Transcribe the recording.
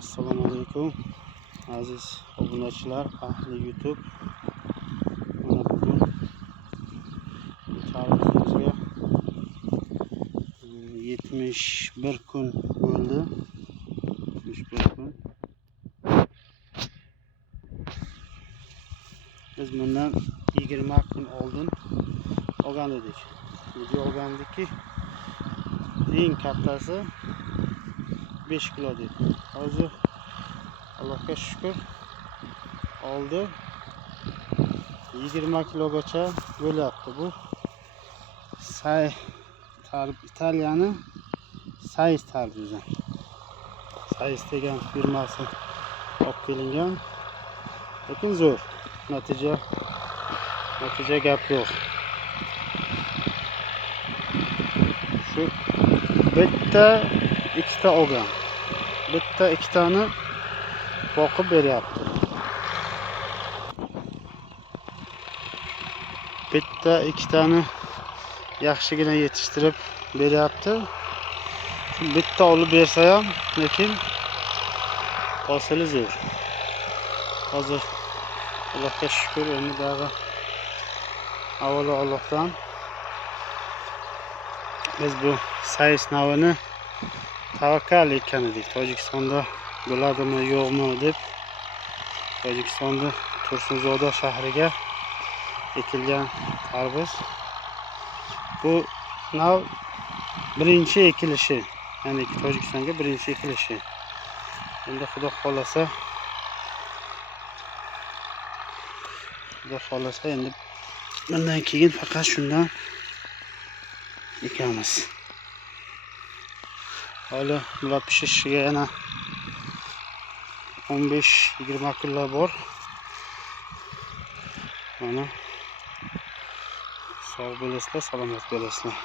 Assalomu alaykum aziz obunachilar, ahli YouTube. Mana bugun tariximizga 71 kun bo'ldi. 71 kun. Biz bundan 20 kun oldin olgan edik. Video olgandikki eng kattasi 5 kilo deb. Hozir Allohga shukr oldi 20 kilogacha bo'lyapti. Bu Italiyani Saiz tarbizi. Saiz degan firmasi olib kelingan. Lekin zo'r. Natija gap yo'q. Shu bitta ikkita olgan. Bitta ikkitani boqib beryapti. Bitta ikkitani yaxshigina yetishtirib beryapti. Bitta olib bersa ham, lekin hosili zo'r. Hozir Allohga shukr, endi dag'i avvalo Allohdan biz bu Saiz navini tavakkal etgan edik. Tojikistonda bo'ladimi yo'qmi deb, Tojikistonda Tursunzoda shahriga ekilgan tarvuz. Bu nav birinchi ekilishi, ya'ni Tojikistonga birinchi ekilishi. Endi Xudo xolasa endi bundan keyin faqat shundan ekamiz. Hali bular pishishiga yana 15-20 kunlar bor. Mana sog' bo'lasizlar, salomat bo'lasizlar.